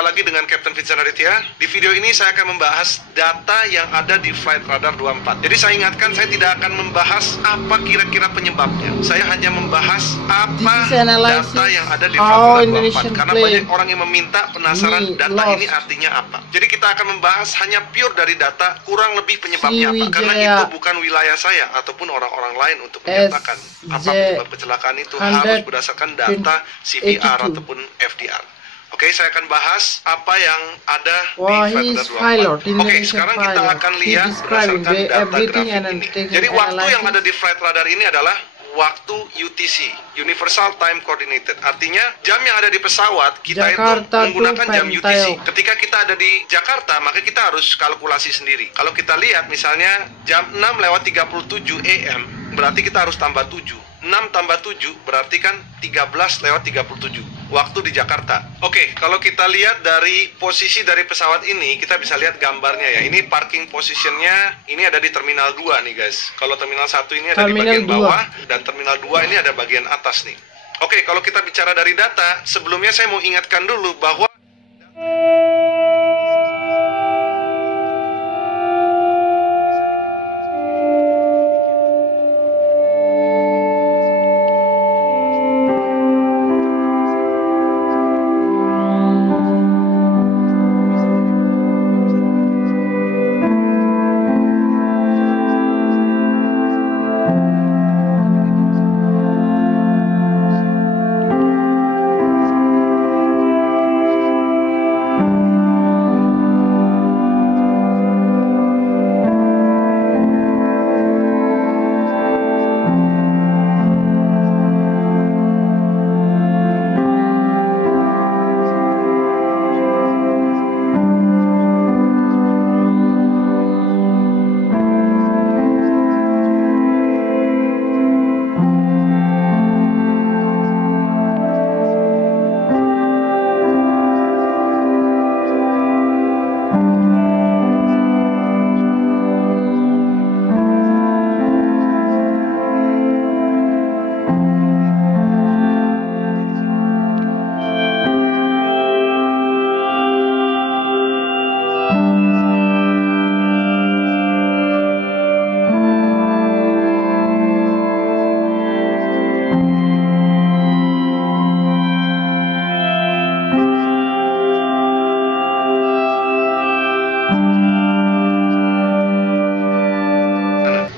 lagi dengan Captain Vincent Aditya. Di video ini saya akan membahas data yang ada di Flight Radar 24. Jadi saya ingatkan, saya tidak akan membahas apa kira-kira penyebabnya. Saya hanya membahas apa data yang ada di Flight Radar 24. Karena banyak orang yang meminta, penasaran data ini artinya apa. Jadi kita akan membahas hanya pure dari data, kurang lebih penyebabnya apa. Karena itu bukan wilayah saya ataupun orang-orang lain untuk menyatakan apa penyebab kecelakaan itu, harus berdasarkan data CPR ataupun FDR. Oke, saya akan bahas apa yang ada di Flight Radar 24. Oke, sekarang kita akan lihat berdasarkan data grafik ini. Jadi waktu yang ada di Flight Radar ini adalah waktu UTC, Universal Time Coordinated. Artinya jam yang ada di pesawat kita itu menggunakan jam UTC. Ketika kita ada di Jakarta, maka kita harus kalkulasi sendiri. Kalau kita lihat misalnya jam 6:37 AM, berarti kita harus tambah 7. 6 tambah 7 berarti kan 13:37 waktu di Jakarta. Oke, kalau kita lihat dari posisi dari pesawat ini, kita bisa lihat gambarnya ya. Ini parking positionnya, ini ada di Terminal 2 nih guys. Kalau Terminal 1 ini ada di bagian bawah, dan Terminal 2 ini ada bagian atas nih. Oke, kalau kita bicara dari data, sebelumnya saya mau ingatkan dulu bahwa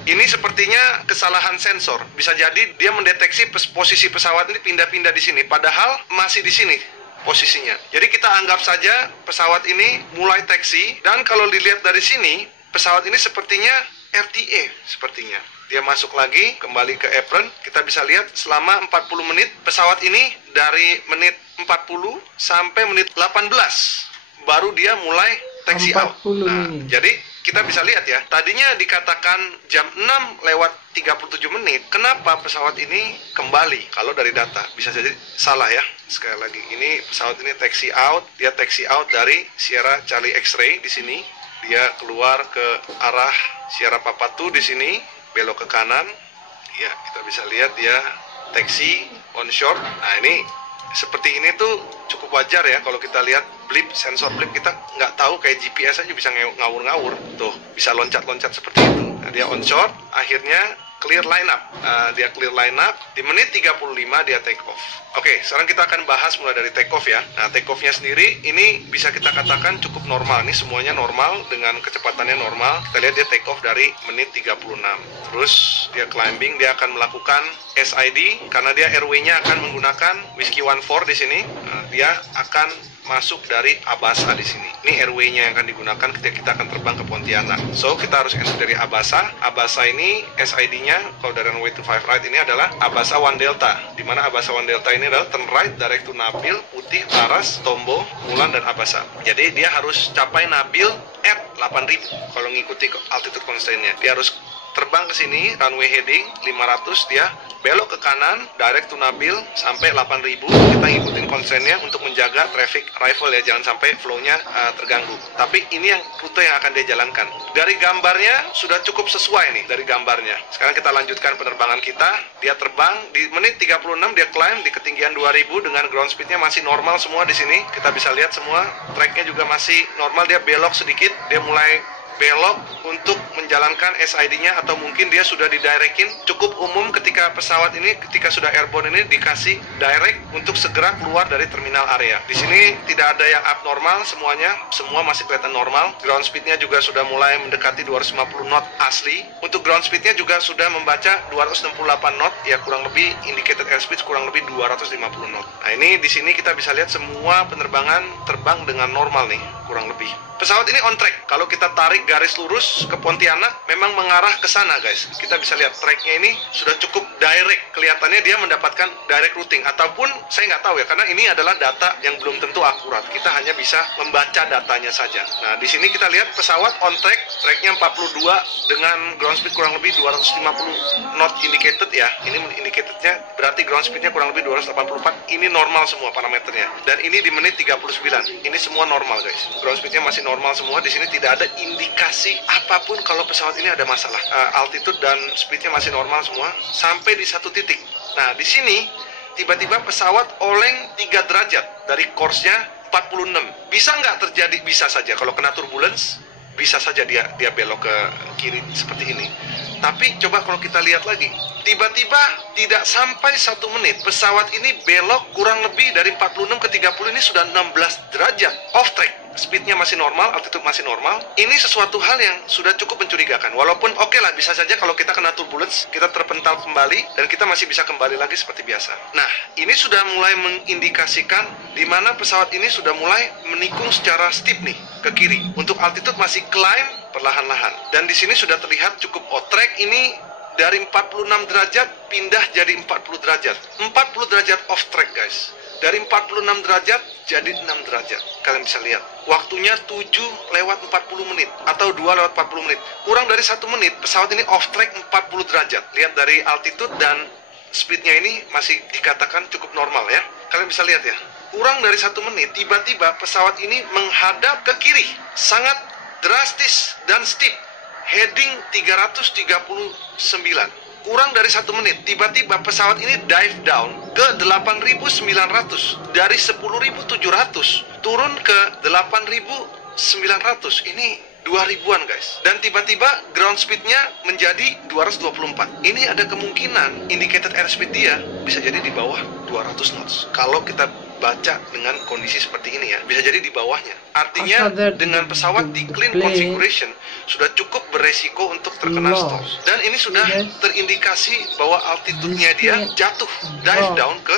ini sepertinya kesalahan sensor. Bisa jadi dia mendeteksi posisi pesawat ini pindah-pindah di sini, padahal masih di sini posisinya. Jadi kita anggap saja pesawat ini mulai taksi, dan kalau dilihat dari sini, pesawat ini sepertinya RTA sepertinya. Dia masuk lagi, kembali ke apron. Kita bisa lihat selama 40 menit, pesawat ini dari menit 40 sampai menit 18, baru dia mulai taxi out. Nah, jadi kita bisa lihat ya, tadinya dikatakan jam 6:37 menit. Kenapa pesawat ini kembali? Kalau dari data bisa jadi salah ya. Sekali lagi, ini pesawat ini taxi out, dia taxi out dari Sierra Charlie X-ray di sini. Dia keluar ke arah Sierra Papa 2 di sini, belok ke kanan. Ya, kita bisa lihat dia taxi onshore. Nah, ini seperti ini tuh cukup wajar ya kalau kita lihat blip, sensor blip kita nggak tahu, kayak GPS aja bisa ngawur-ngawur tuh, bisa loncat-loncat seperti itu. Nah, dia onshore, akhirnya clear line up. Dia clear line up di menit 35 dia take off. Oke, sekarang kita akan bahas mulai dari take off ya. Nah, take off-nya sendiri ini bisa kita katakan cukup normal. Ini semuanya normal dengan kecepatannya normal. Kita lihat dia take off dari menit 36. Terus dia climbing, dia akan melakukan SID karena dia airway-nya akan menggunakan Whiskey 14 di sini. Nah, dia akan masuk dari Abasa di sini. Ini airway-nya yang akan digunakan ketika kita akan terbang ke Pontianak. So, kita harus enter dari Abasa. Abasa ini SID-nya kalau dari runway 25 right ini adalah Abasa 1 Delta. Di mana Abasa 1 Delta ini adalah turn right direct to Nabil, Putih, Laras, Tombo, Mulan, dan Abasa. Jadi dia harus capai Nabil at 8.000 kalau ngikuti altitude constraint-nya. Dia harus terbang ke sini, runway heading 500, dia belok ke kanan, direct to Nabil sampai 8000. Kita ngikutin konsennya untuk menjaga traffic arrival ya, jangan sampai flow-nya terganggu. Tapi ini yang rute yang akan dia jalankan. Dari gambarnya sudah cukup sesuai nih dari gambarnya. Sekarang kita lanjutkan penerbangan kita. Dia terbang di menit 36, dia climb di ketinggian 2000 dengan ground speed-nya masih normal semua di sini. Kita bisa lihat semua track-nya juga masih normal. Dia belok sedikit, dia mulai belok untuk menjalankan SID-nya, atau mungkin dia sudah didirectin. Cukup umum ketika pesawat ini, ketika sudah airborne ini dikasih direct untuk segera keluar dari terminal area. Di sini tidak ada yang abnormal, semuanya, semua masih kelihatan normal. Ground speed-nya juga sudah mulai mendekati 250 knot asli. Untuk ground speed-nya juga sudah membaca 268 knot, ya kurang lebih indicated airspeed kurang lebih 250 knot. Nah ini di sini kita bisa lihat semua penerbangan terbang dengan normal nih, kurang lebih. Pesawat ini on track. Kalau kita tarik garis lurus ke Pontianak, memang mengarah ke sana guys. Kita bisa lihat tracknya ini sudah cukup direct. Kelihatannya dia mendapatkan direct routing. Ataupun saya nggak tahu ya, karena ini adalah data yang belum tentu akurat. Kita hanya bisa membaca datanya saja. Nah di sini kita lihat pesawat on track. Tracknya 42 dengan ground speed kurang lebih 250 knot indicated ya. Ini indicatednya berarti ground speednya kurang lebih 284. Ini normal semua parameternya. Dan ini di menit 39. Ini semua normal guys. Ground speednya masih normal semua. Di sini tidak ada indikasi apapun kalau pesawat ini ada masalah. Altitude dan speednya masih normal semua sampai di satu titik. Nah di sini tiba-tiba pesawat oleng 3 derajat dari course-nya 46. Bisa nggak terjadi? Bisa saja. Kalau kena turbulence bisa saja dia belok ke kiri seperti ini. Tapi coba kalau kita lihat lagi, tiba-tiba tidak sampai 1 menit pesawat ini belok kurang lebih dari 46 ke 30. Ini sudah 16 derajat off track. Speednya masih normal, altitude masih normal. Ini sesuatu hal yang sudah cukup mencurigakan. Walaupun oke lah, bisa saja kalau kita kena turbulence, kita terpental kembali dan kita masih bisa kembali lagi seperti biasa. Nah, ini sudah mulai mengindikasikan di mana pesawat ini sudah mulai menikung secara steep nih ke kiri. Untuk altitude masih climb perlahan-lahan. Dan di sini sudah terlihat cukup off track. Ini dari 46 derajat pindah jadi 40 derajat. 40 derajat off track guys. Dari 46 derajat jadi 6 derajat. Kalian bisa lihat. Waktunya 7:40 menit. Atau 2:40 menit. Kurang dari 1 menit, pesawat ini off track 40 derajat. Lihat dari altitude dan speednya ini masih dikatakan cukup normal ya. Kalian bisa lihat ya. Kurang dari 1 menit, tiba-tiba pesawat ini menghadap ke kiri. Sangat drastis dan steep. Heading 339. Kurang dari 1 menit, tiba-tiba pesawat ini dive down ke 8.900. Dari 10.700 turun ke 8.900. Ini 2000-an guys. Dan tiba-tiba ground speed-nya menjadi 224. Ini ada kemungkinan indicated airspeed dia bisa jadi di bawah 200 knots. Kalau kita baca dengan kondisi seperti ini ya, bisa jadi di bawahnya. Artinya dengan pesawat di clean configuration sudah cukup beresiko untuk terkena stall. Dan ini sudah terindikasi bahwa altitude-nya dia jatuh, dive down ke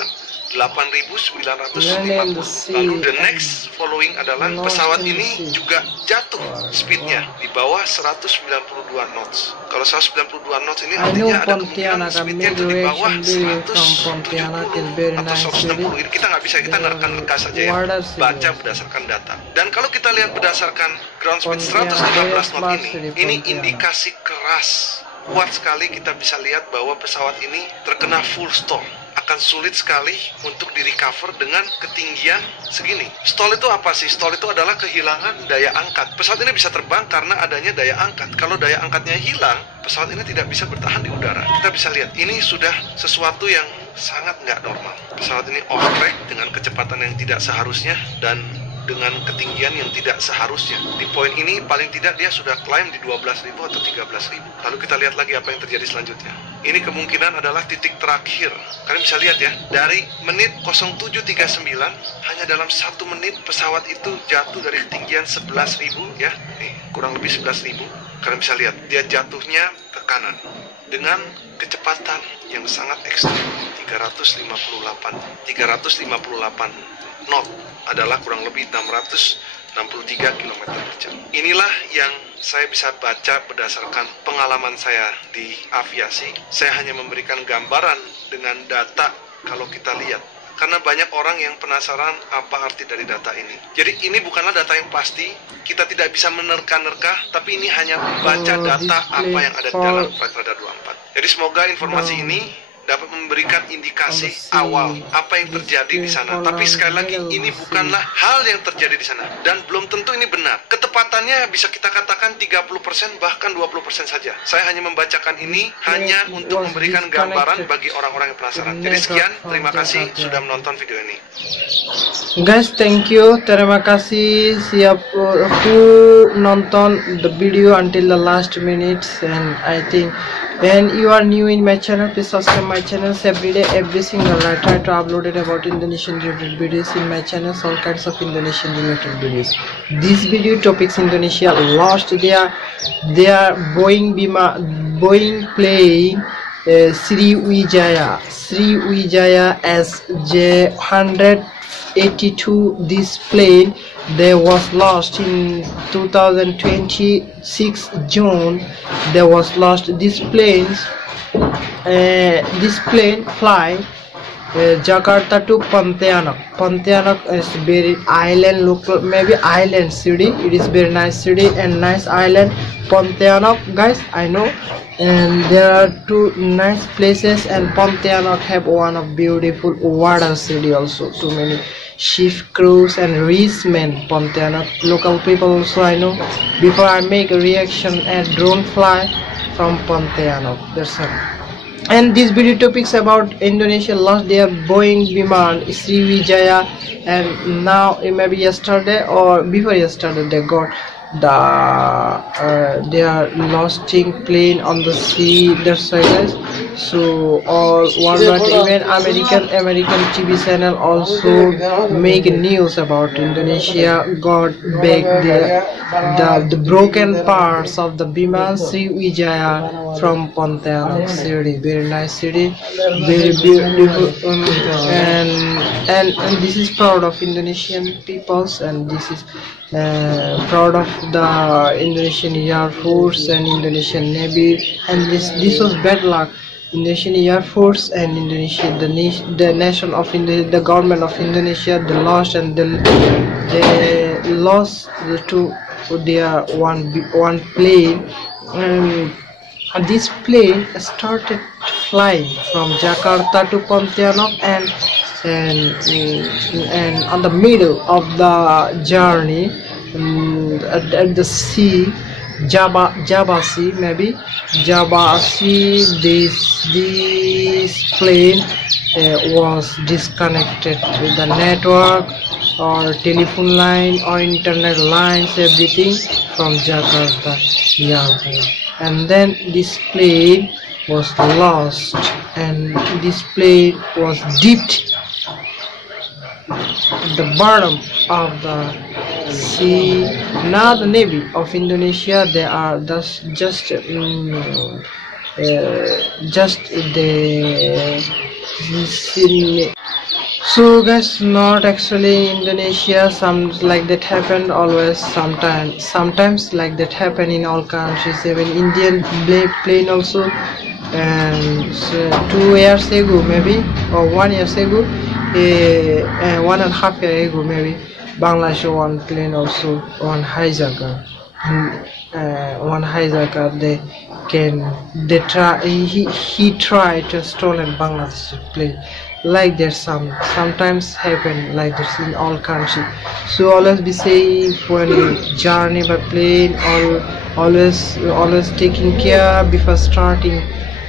8.950. Lalu the next following adalah pesawat ini juga jatuh speednya di bawah 192 knots. Kalau 192 knots ini artinya ada kemungkinan speednya itu di bawah 170 atau 160. Ini kita nggak bisa, kita nerka saja ya, baca berdasarkan data. Dan kalau kita lihat berdasarkan ground speed 115 knot ini indikasi keras. Kuat sekali kita bisa lihat bahwa pesawat ini terkena full stall. Akan sulit sekali untuk di-recover dengan ketinggian segini. Stall itu apa sih? Stall itu adalah kehilangan daya angkat. Pesawat ini bisa terbang karena adanya daya angkat. Kalau daya angkatnya hilang, pesawat ini tidak bisa bertahan di udara. Kita bisa lihat, ini sudah sesuatu yang sangat nggak normal. Pesawat ini off track dengan kecepatan yang tidak seharusnya dan dengan ketinggian yang tidak seharusnya. Di poin ini paling tidak dia sudah climb di 12.000 atau 13.000. Lalu kita lihat lagi apa yang terjadi selanjutnya. Ini kemungkinan adalah titik terakhir. Kalian bisa lihat ya, dari menit 0739 hanya dalam 1 menit pesawat itu jatuh dari ketinggian 11.000 ya. Nih, kurang lebih 11.000. Kalian bisa lihat dia jatuhnya ke kanan dengan kecepatan yang sangat ekstrim, 358 knot adalah kurang lebih 663 km per jam. Inilah yang saya bisa baca berdasarkan pengalaman saya di aviasi. Saya hanya memberikan gambaran dengan data kalau kita lihat. Karena banyak orang yang penasaran apa arti dari data ini. Jadi ini bukanlah data yang pasti. Kita tidak bisa menerka-nerka, tapi ini hanya membaca data apa yang ada di dalam Flight Radar 24. Jadi semoga informasi ini dapat memberikan indikasi awal apa yang terjadi di sana. Tapi sekali lagi ini bukanlah hal yang terjadi di sana dan belum tentu ini benar. Ketepatannya bisa kita katakan 30% bahkan 20% saja. Saya hanya membacakan ini hanya untuk memberikan gambaran bagi orang-orang yang penasaran. Jadi sekian, terima kasih sudah menonton video ini. Guys, thank you. Terima kasih siap who nonton the video until the last minutes. And I think when you are new in my channel, please subscribe my channels every day, every single day. I try to upload it about Indonesian related videos in my channels, all kinds of Indonesian related videos. This video topics Indonesia lost their Boeing plane Sriwijaya SJ182. This plane they was lost in 2026 June. They was lost. This plane fly Jakarta to Pontianak. Pontianak is very island, local, maybe island city. It is very nice city and nice island. Pontianak, guys, I know, and there are two nice places. And Pontianak have one of beautiful water city also. Too many ship crews and rich men. Pontianak local people also I know. Before I make a reaction at drone fly from Pontianak. That's it. And this video topics about Indonesia lost their Boeing Biman Sriwijaya, and now it may be yesterday or before yesterday they got their losting plane on the sea. That's why, guys. So all worldwide, even American TV channel also make news about Indonesia got back the broken parts of the Biman Sriwijaya from Pontianak city. Very nice city, very beautiful, and this is proud of Indonesian peoples, and this is proud of the Indonesian Air Force and Indonesian Navy. And this was bad luck. Indonesian Air Force and Indonesia, the nation of Indonesia, the government of Indonesia, they lost, and they lost their one plane. This plane started flying from Jakarta to Pontianak, and on the middle of the journey at the sea, Java Sea, maybe Java Sea, this plane was disconnected with the network or telephone line or internet lines, everything from Jakarta Airport. And then this plane was lost, and this plane was dipped at the bottom of the sea. Now the Navy of Indonesia, they are just so, guys, not actually Indonesia. Some like that happen always, sometimes like that happen in all countries, even Indian plane also. And so 2 years ago maybe, or 1 year ago, 1.5 years ago maybe, Bangladesh one plane also, one hijacker, he tried to stolen Bangladesh plane. Like that sometimes happen like this in all countries. So always be safe when you journey by plane, or always taking care before starting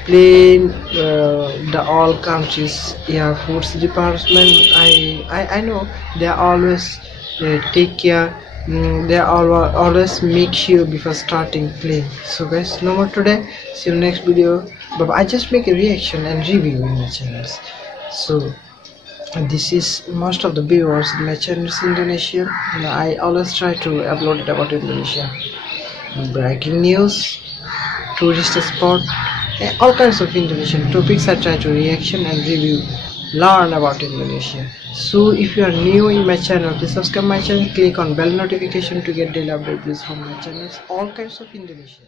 plane. The all countries Air Force department, I know they always take care. They always make sure before starting plane. So, guys, no more today. See you next video. But I just make a reaction and review in my channels. So this is most of the viewers in my channel is Indonesian. I always try to upload it about Indonesia, breaking news, tourist spot, all kinds of Indonesian topics. I try to reaction and review, learn about Indonesia. So if you are new in my channel, please subscribe my channel, click on bell notification to get daily updates from my channels, all kinds of Indonesia.